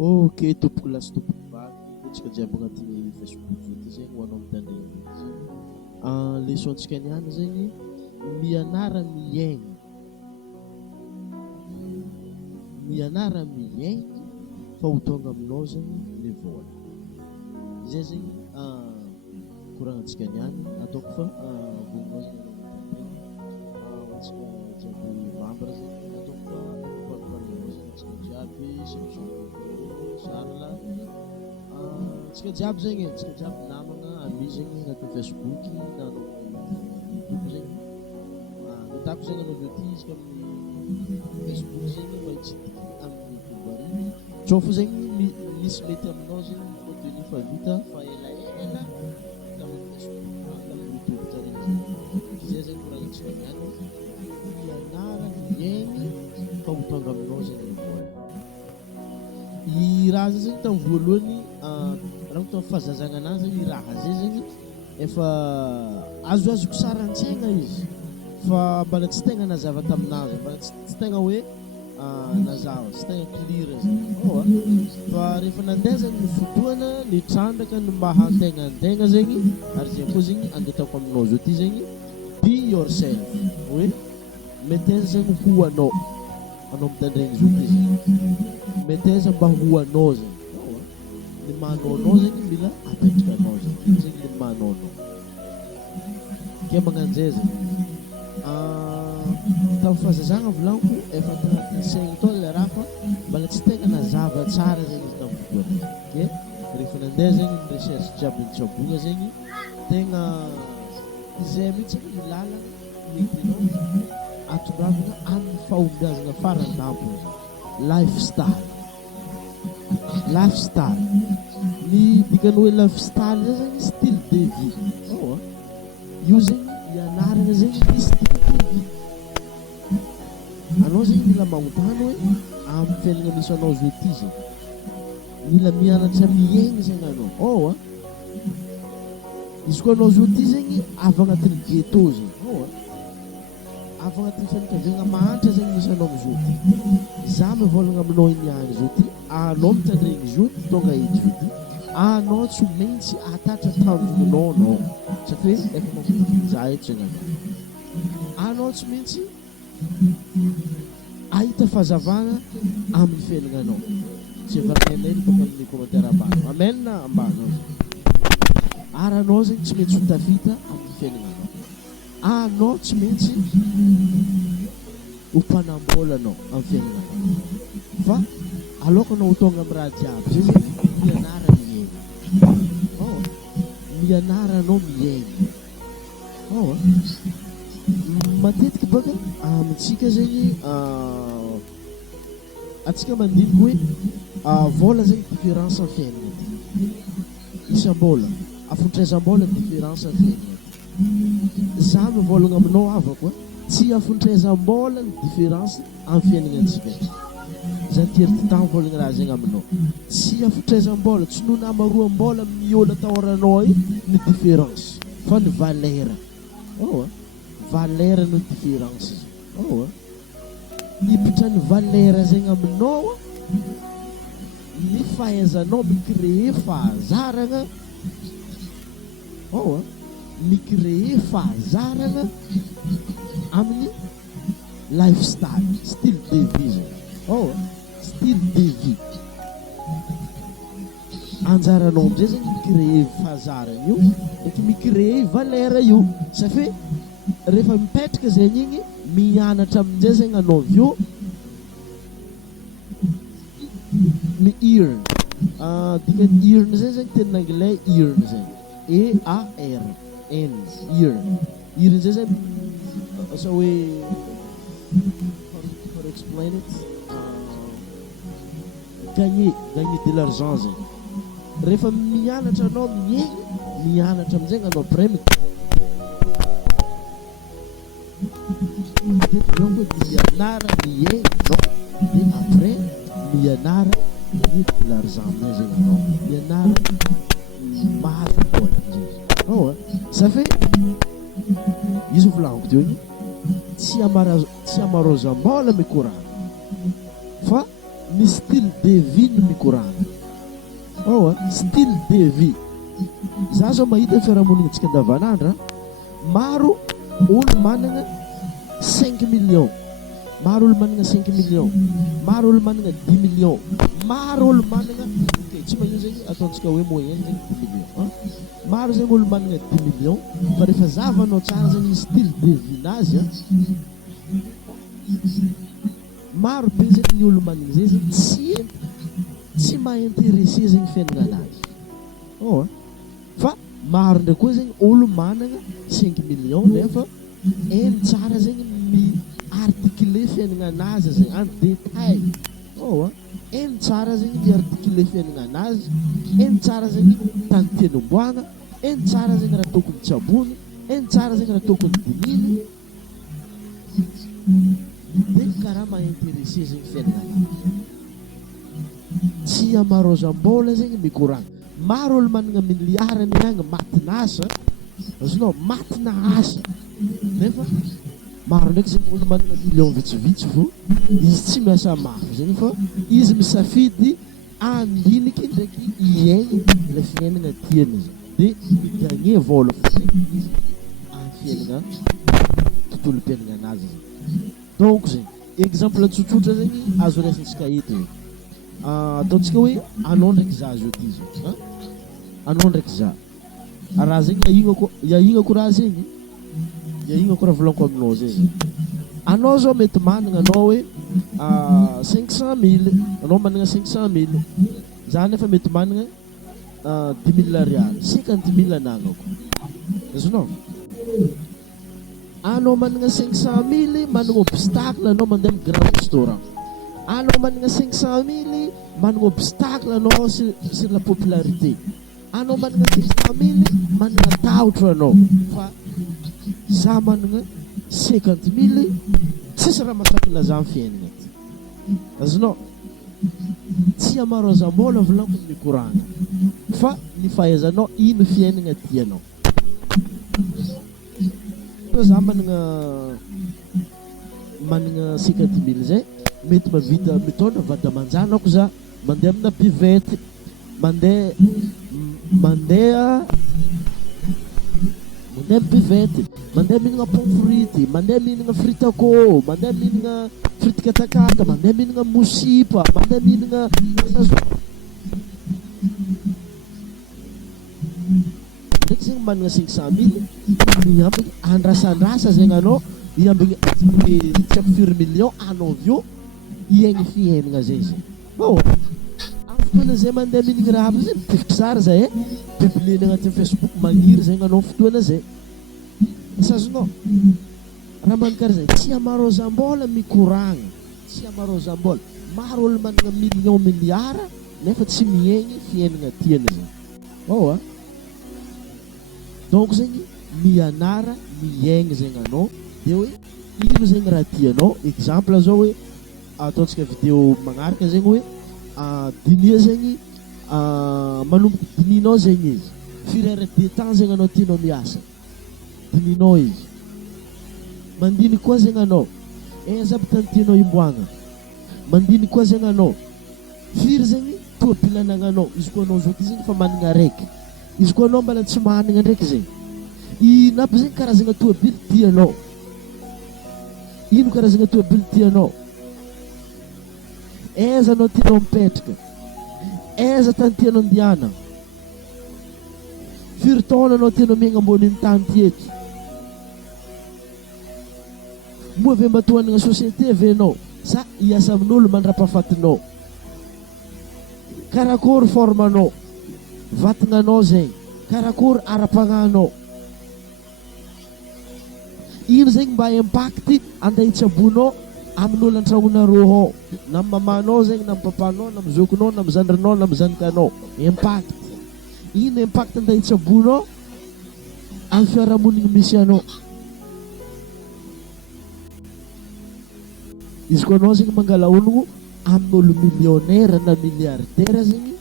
Ok, tompoko lasy tompoko vaky antsika jiaby agnatin'ny Facebook ity zegny ho anao mitandreny zegny leçon-ntsika niany zegny mianara miaigny fa ho tonga aminao zegny le vola zay zegny koragnantsika niany ataoko fa volinao zegny antsika jiaby membre zegny ataoko fa volinao zegny antsika jiaby Charles antsika jiaby zegny antsika jiaby namagna ami zegny agnaty Facebook na YouTube zegny natako zegny anao ty izy amin'ny Facebook zegny mahitsitika amin'ny YouTube ary tsofo zegny misy mety aminao zegny contenu fa vita fa elaela amin'ny Facebook amin'ny YouTube tsara zay zegny koragnantsika niany mianara miaigny fa ho tonga aminao zegny i raha zay zegny tamin'ny voalohany raha tamin'ny fahazazagna anazy zegny i raha zay zegny efa azoazoko sara an-tsaigna izy fa mbala tsy tegna nazava taminazy mbala tsy tegna hoe nazava tsy tegna clear zegny fa rehefa nandeha zegny ny fotoana ny trandraka ny mahantegna an-tegna zegny ary zay koa zegny andetako aminao zao ty zegny be yourself hoe mety aiza zegny ho anao mitandregny zao ty zegny mety aiza mba ho anao zegny ny manonao zegny mila apetraka anao zegny zegny ny manonao ke magnanjay zegny tamin'ny fahazazagna volaniko efa tagnatin'ny saigny tao le raha fa mbala tsy tegna nazava tsara zegny izy tamin'ny fotoana ke rehefa nandeha zegny ny recherche jiaby nitsabogna zegny tegna izay mihitsy ny lalana nentinao atondravana amin'ny fahombiazana faran-dampony lifestyle ny dikany hoe lifestyle zay zegny style de vie io zegny ianarana zegny ny style de vie anao zegny mila magnotany hoe amin'ny fiainana misy anao zao ty zegny mila mianatra miaigny zegny anao izy koa anao zao ty zegny avy agnatin'ny ghetto zegny avy agnatin'ny fianakaviagna mahantra zegny misy anao am'zao ty za mivolagna aminao iniany zao ty anao mitandregny zao ty tonga edy zao ty anao tsy maintsy atatra tanjonao anao satria efa mampidi za eto zegny anao tsy maintsy ahita fahazavana amin'ny fiainana anao tsy vakenay toka amin'ny commentaire ambany amen na ambany ary anao zegny tsy maintsy ho tafita amin'ny fiainana anao tsy maintsy ho mpanambola anao amin'ny fiainana fa aloka anao ho tonga amin'ny raha jiaby zay zegny mianara miaigny mianara anao miaigny matetiky baka amintsika zegny atsika mandiniky hoe vola zegny différence amin'ny fiainana isam-bola afontraizam-bola différence amin'ny fiainana za mivolagna aminao avako tsy afontraizam-bola ny différence amin'ny fiainagnantsika za tierty tagny volagna raha zegny aminao tsy afontraizam-bola tsy noho namaroam-bola miôla tahoranao i ny différence fa ny valera valera no différence hipitra ny valera zegny aminao ny fahaizanao micréer fahazarana micréer fahazarana amin'ny lifestyle style de vie zegny style de vie anjaranao amizay zegny micréer fahazarana io eky micréer valera io safia rehefa mipetraka zegny igny mianatra amin'izay zegny anao avy eo earn dikany earn zay zegny teny anglais earn zegny EARN earn zay zegny so hoe how to explain it gagner de l'argent zegny rehefa mianatra anao mianatra amin'izay anao après mianara miaigny de après mianara de l'argent zegny anao mianara mahazo vola ça fait izy volaniko teo igny tsy amarozam-bola mikoragna fa ny style de vie no mikoragna. Style de vie. Za zao mahita fiarahamonina antsika andavanandra, maro olo manana 5 millions, maro olo manana 5 millions, maro olo manana 10 millions, maro olo manana tsy magnino zegny ataontsika hoe moyenne zegny 10 millions. Maro zegny olo manana 10 millions, fa rehefa zavanao tsara zegny style de vie nazy, maro be zegny ny olo manana zay zegny tsy maintéressé zegny fiaignanazy. Fa maro ndraiky koa zegny olo manana 5 millions nefa hainy tsara zegny mi-articuler fiaignanazy zegny en détail. Hainy tsara zegny mi-articuler fiaignanazy, hainy tsara zegny tany tiany omboagna, hainy tsara zegny raha tokony tsabony, hainy tsara zegny raha tokony dininy. Dia karaha maintéressé zegny fiaignanazy. Tsy amarôzam-bola zegny mikoragna. Maro olo manana miliara niagny matina asa, azonao matina asa, nefa maro ndraiky zegny olo manana million vitsivitsy fo izy tsy miasa mafy zegny fa izy misafidy andiniky ndraiky iaigny le fiaignana tiany zegny dia migagné vola fo zegny izy amin'ny fiaignana tontolo mpiaignanazy zegny. Donc zegny exemple tsotsotra zegny azo raisintsika eto zegny. Ataontsika hoe anao ndraiky za zao ty zao, anao ndraiky za raha zegny iahignako raha zegny, iahignako raha volaniko aminao zay zegny. Anao zao mety manana anao hoe 500 000, anao manana 500 000, za nefa mety manana 10 000 ariary, 50 000 anagnako, azonao. Anao manana 500 000 manana obstacle anao mandeha amin'ny grand restaurant. Anao manana 500 000 manana obstacle anao sur la popularité. Anao manana 500 000 manana tahotra anao. Fa za manana 50 000 tsisy raha masakina za amin'ny fiaignana ty. Azonao, tsy amarôzam-bola volaniko mikoragna, fa ny fahaizanao ino fiaignana tianao. Za manana 50 000 zay, mety mavita mitondra vady aman-janako za, mandeha amina bivety, mandeha bivety, mandeha mihinagna pomme frity, mandeha mihinagna frity akôho, mandeha mihinagna frity katakata, mandeha mihinagna mosipa, mandeha mihinagna ndraiky zegny manana 500 000 miambigny andrasandrasa zegny anao, miambigny tsy ampifiry million anao avyo iaigny fiaignana zay zegny. Amin'ny fotoana zay mandeha mihinagna raha aby zay mitifitry tsara zay publier agnatin'ny Facebook magniry zegny anao fotoana zay. Azonao, raha manikara zay tsy amarôzam-bola mikoragna, tsy amarôzam-bola. Maro olo manana million miliara nefa tsy miaigny fiaignana tiany zegny. Donc zegny mianara miaigny zegny anao, dia hoe ino zegny raha tianao. Exemple zao hoe ataontsika vidéo magnaraka zegny hoe dinia zegny manomboka dininao zegny izy, firy heure de temps zegny anao tianao miasa, dininao izy. Mandiny koa zegny anao aiza aby tany tianao imboagna, mandiny koa zegny anao firy zegny tôbily anagnanao. Izy koa anao zao ty zegny fa manana araiky, izy koa anao mbala tsy manana ndraiky zegny, ino aby zegny karazagna tôbily tianao, ino karazagna tôbily tianao, aiza anao tianao mipetraka, aiza tany tianao andiana, firy taona anao tianao miaigna ambonin'ny tany ty eto. Moa ve mba tohanagna société ve anao sa hiasa amin'olo mandra-pahafatinao, karakory formanao, vatagnanao zegny, karakory ara-pagnanao, ino zegny mba impacty andahitsabonao amin'olo an-tragnonareo ao, na amin'ny mamanao zegny, na amin'ny papanao, na amin'ny zokinao, na amin'ny zandrinao, na amin'ny zanakanao. Impact, ino impact andahitsabonao amin'ny fiarahamonigny misy anao. Izy koa anao zegny mangala ologno amin'olo millionnaire na milliardaire zegny,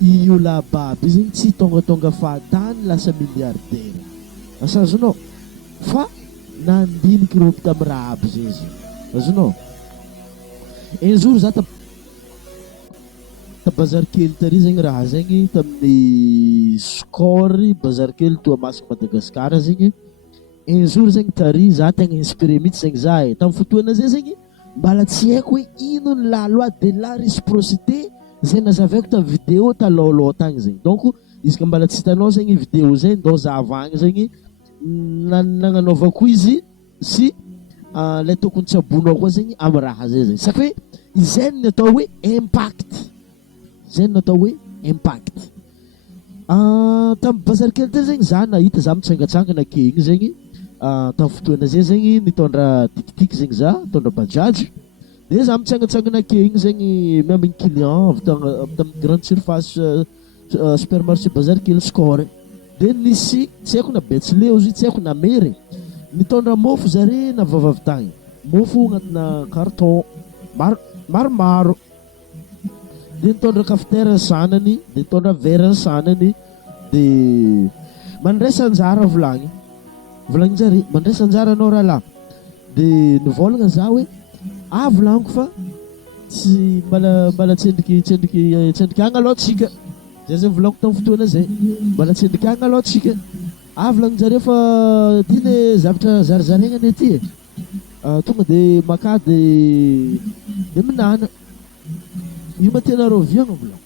io lababy zegny tsy tongatonga fahatany lasa milliardaire. Azonao, fa nandiniky rompo tamin'ny raha aby zay zegny. Azonao, un jour za ta bazary kely tary zegny raha zegny tamin'ny score bazary kely Toamasina Madagasikara zegny. Un jour zegny tary za tegna inspiré mihitsy zegny za tamin'ny fotoana zay zegny mbala tsy haiko hoe ino ny la loi de la réciprocité zay nazavaiko tamin'ny vidéo talôlô tagny zegny. Donc izy ka mbala tsy hitanao zegny vidéo zay ndao zavagny zegny nagnanaovako izy sy lay tokony tsy abonao koa zegny amin'ny raha zay zegny saky hoe izay ny atao hoe impact, zay ny atao hoe impact. Tamin'ny bazary kely teny zegny za nahita za mitsangatsangana ke igny zegny tamin'ny fotoana zay zegny nitondra tikitika zegny za mitondra bajaj de za mitsangatsangana ke igny zegny miambigny client avy tamin'ny grande surface supermarché bazary kely score de nisy tsy haiko na betsileo izy tsy haiko na mery nitondra mofo zare na vavavy tagny mofo agnatina carton maromaro de nitondra cafetière sanany de nitondra verre sanany de mandraisa anjara volagny zare mandraisa anjara anao rahalahy de nivolagna za hoe volagniko fa tsy mbala tsendriky agny aloha tsika zay zay volagniko tamin'ny fotoana zay mbala tsendriky agny aloha tsika volagny zareo fa ty le zavatra zarizaregnany aty tonga de maka de minana io ma tianareo viagna volagny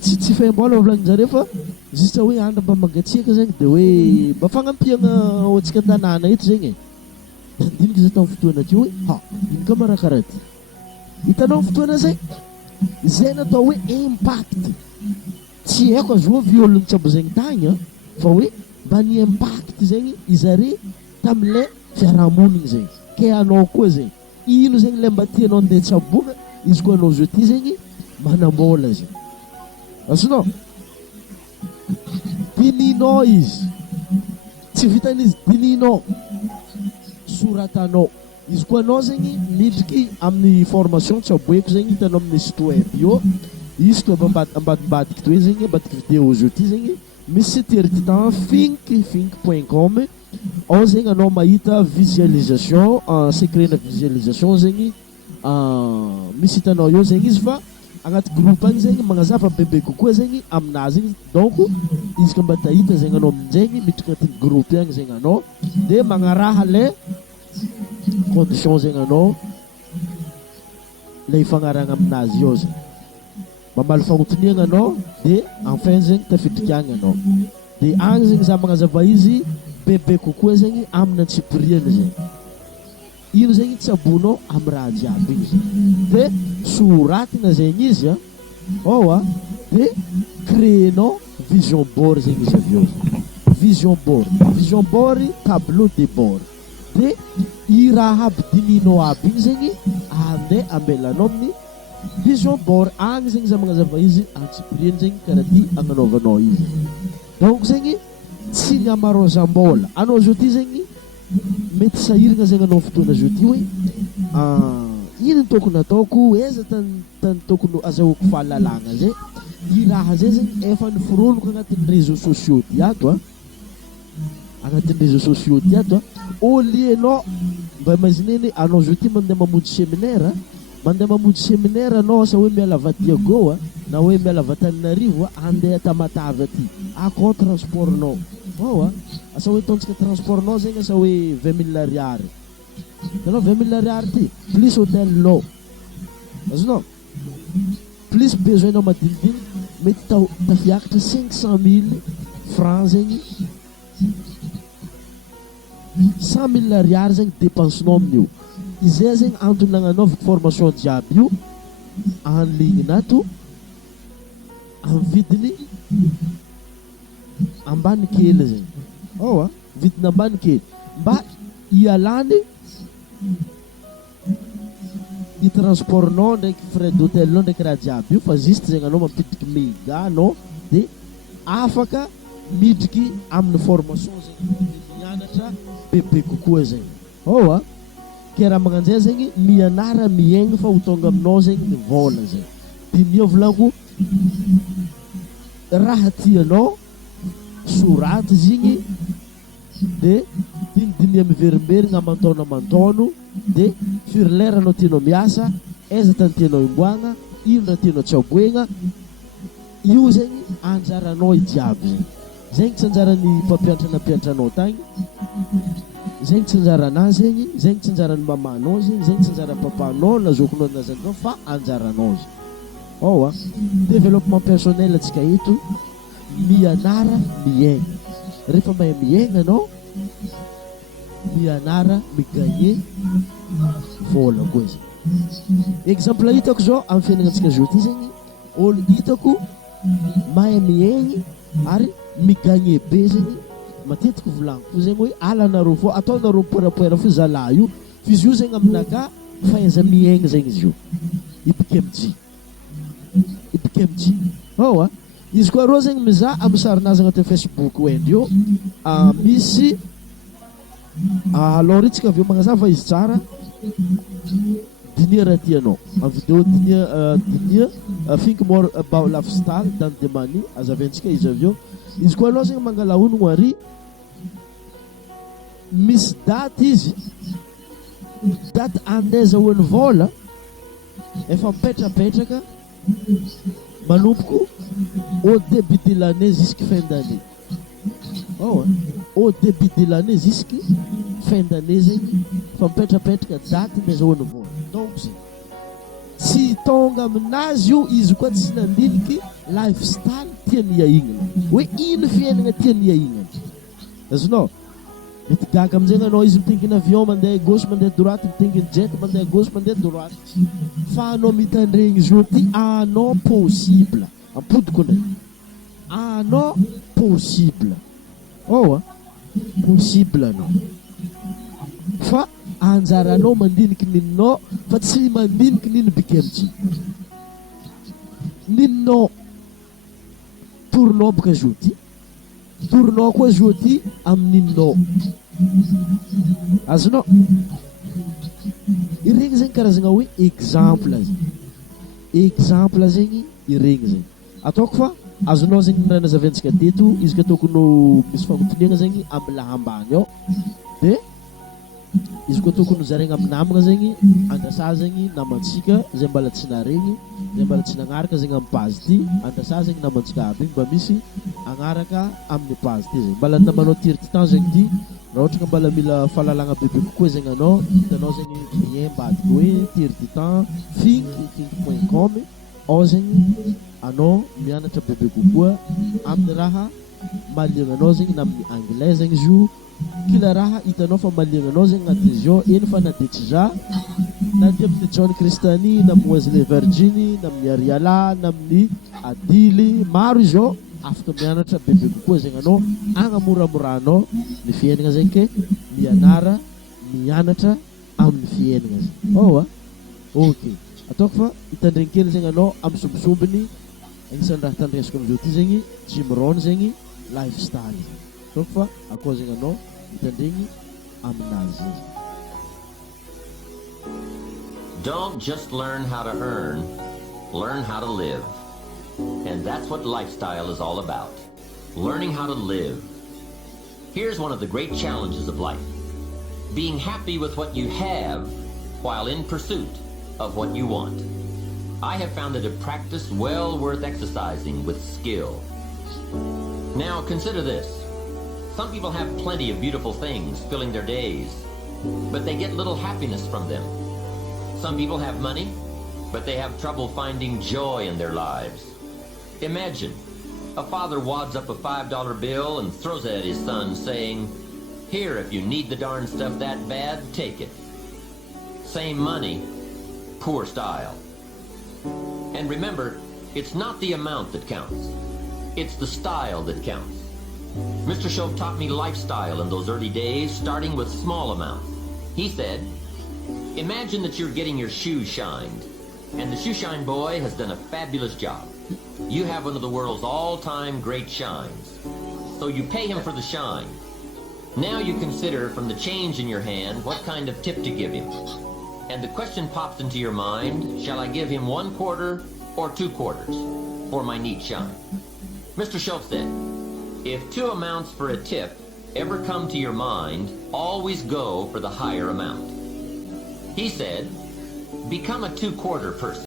ty tsy faim-bola volagny zareo fa juste hoe andra mba mangatsiaka zegny de hoe mba fagnampiagna ohatsika an-tanàna eto zegny dindinika za tamin'ny fotoana ty hoe ino ka marakaraha ty hitanao fotoana zay zay natao hoe impact tsy haiko azo violony tsabo zegny tagny fa hoe mba ny impact zegny izare tamin'ilay fiarahamonigny zegny ke anao koa zegny ino zegny le mba tianao andeha tsabona izy koa anao zo ty zegny manambola zegny azonao dininao izy tsy vitan'izy dininao soratanao izy koa anao zegny midriky amin'ny formation tsy aboeko zegny hitanao amin'ny site web io izy toa ambadimbadiky to hoe zegny ambadiky vidéo zo ty zegny misy site hertitan fink.com ao zegny anao mahita visualisation secret na visualisation zegny misy hitanao eo zegny izy fa agnaty groupe agny zegny magnazava bebe kokoa zegny aminazy igny donc izy ka mba tahita zegny anao aminjegny midriky agnatin'ny groupe agny zegny anao de magnaraha le condition zegny anao le ifagnaragna aminazy eo zegny mamaly fagnotoniagna anao de enfin zegny tafidriky agny anao de agny zegny za magnazava izy bebe kokoa zegny amin'ny antsipiriany zegny ino zegny tsy abonao amin'ny raha jiaby igny zegny de soratina zegny izy de créenao vision board zegny izy avy eo vision board tableau de bord de i raha aby dininao aby igny zegny andeha ambelanao amin'ny vision board agny zegny za magnazava izy antsipiriany zegny karaha ty agnanaovanao izy donc zegny tsy ny amarozam-bola anao zo ty zegny mety sahiragna zegny anao fotoana zo ty hoe ino ny tokony ataoko eza tany tokony azahoako fahalalagna zay i raha zay zegny efa niforonoko agnatin'ny réseaux sociaux ty ato agnatin'ny réseaux sociaux ty ato au lieu anao mba imagineny anao zo ty mandeha mamonjy séminaire anao asa hoe miala Vatiago na hoe miala Vatananarivo andeha Tamatavy aty akao transportnao asa hoe tontsika transportnao zegny asa hoe 20 000 ariary tanao 20 000 ariary ty plus hôtel lao azonao plus besoin-nao madinidiny mety tafiakatra 500 000 francs zegny 100 000 ariary zegny dépensenao amin'io izay zegny antony nagnanaovako formation jiaby io en ligne nato amin'ny vidiny ambany kely zegny vidiny ambany kely mba ialany i transportnao ndraiky frais d'hôtelnao ndraiky raha jiaby io fa juste zegny anao mampidriky méga anao de afaka midriky amin'ny formation zegny mianatra bebe kokoa zegny ke raha magnanjay zegny mianara miaigny fa ho tonga aminao zegny ny vola zegny dinio volako raha tianao soraty zegny de dinidiny miverimberigna amantaona dia firy lera anao tianao miasa, aiza tany tianao imboagna, ino raha tianao tsy aboegna, io zegny anjaranao ijiaby zegny. Zegny tsy anjaran'ny mpampianatra nampianatranao tagny, zegny tsy anjaranao zegny, zegny tsy anjaran'ny mamanao zegny, zegny tsy anjaran'ny papanao na zokonao na zanakao fa anjaranao zegny. Oh, développement personnel atsika eto, mianara miaigna. Rehefa mahay miaigna anao, mianara migagner vola koa izy. Exemple hitako zao amin'ny fiainagnantsika zao ty zegny, olo hitako mahay miaigny ary migagner be zegny, matetiky volagniko zegny hoe alanareo fô, ataonareo poerapoera fo zalahy io, fizy io zegny aminaka fahaiza miaigny zegny izy io. Ipikemji. Oh, izy koa rô zegny mizaha amin'ny sarinazy agnatin'ny Facebook wend io, misy alors itsika avy eo magnazava izy tsara, dinia raha tianao en vidéo, dinia think more about lifestyle than the money, azaventsika izy avy eo. Izy koa anao zegny mangala honogno ary misy daty izy, daty andeza hoan'ny vola efa mipetrapetraka manompoko au début de l'année jusqu'à fin d'année. Oh, au début de l'année jusqu'à fin d'année zegny fa mipetrapetraka daty nezahoan'ny vola. Donc tsy tonga aminazy io, izy koa tsy nandiniky lifestyle tiany iahignana, hoe ino fiainagna tiany iahignana. Azonao mety gaga amin'izegny anao izy mitengina avion mandeha gauche mandeha droite, mitengina jet mandeha gauche mandeha droite, fa anao mitandregny izy io ty anao possible ampodiko ndray, anao possible. Oh, possible anao fa anjaranao mandiniky ninao fa tsy mandiniky nino bikemty ninao torinao boka izy ty, torinao koa izy ty amin'ninao. Azonao iregny zegny karazagna hoe exemple zegny iregny zegny ataoko fa azonao zegny raha nazaventsika teto, izy ka tokony misy fagnontaniagna zegny amin'ny laha ambany ao, dia izy koa tokony zaraigna amin'ny namagna zegny andrasa zegny namantsika zay mbala tsy naregny, zay mbala tsy nagnaraka zegny amin'ny page ty, andrasa zegny namantsika aby mba misy agnaraka amin'ny page ty zegny. Mbala namanao tiry ty temps zegny ty, raha ohatra ka mbala mila fahalalagna bebe kokoa zegny anao, hitanao zegny lien mbadika hoe tiry ty temps think.com, ao zegny anao mianatra bebe kokoa amin'ny raha maliagnanao zegny na amin'ny anglais zegny izy io, kila raha hitanao fa maliagnanao zegny agnaty izy ao, eny fa na Detrija na dia amin'ny John Cristany na amin'ny Wesley Virginie na amin'ny Ariala na amin'ny Adily, maro izy ao afaka mianatra bebe kokoa zegny anao, agnamoramoranao ny fiainagna zegny ke mianatra amin'ny fiainagna zegny. Oh, ok, ataoko fa hitandregny kely zegny anao amin'ny sombisombiny agnisan'ny raha tandresiko amizao ty zegny Jim Rohn zegny lifestyle. Ataoko fa akoho zegny anao hitandregny aminazy. Don't just learn how to earn, learn how to live. And that's what lifestyle is all about. Learning how to live. Here's one of the great challenges of life. Being happy with what you have while in pursuit of what you want. I have found it a practice well worth exercising with skill. Now consider this. Some people have plenty of beautiful things filling their days, but they get little happiness from them. Some people have money, but they have trouble finding joy in their lives. Imagine, a father wads up a $5 bill and throws it at his son saying, "Here, if you need the darn stuff that bad, take it." Same money, poor style. And remember, it's not the amount that counts. It's the style that counts. Mr. Shoaff taught me lifestyle in those early days, starting with small amounts. He said, imagine that you're getting your shoes shined, and the shoe shine boy has done a fabulous job. You have one of the world's all-time great shines, so you pay him for the shine. Now you consider from the change in your hand what kind of tip to give him. And the question pops into your mind, shall I give him 1/4 or 2/4 for my neat shine? Mr. Shoaff said, if two amounts for a tip ever come to your mind, always go for the higher amount. He said, become a two-quarter person.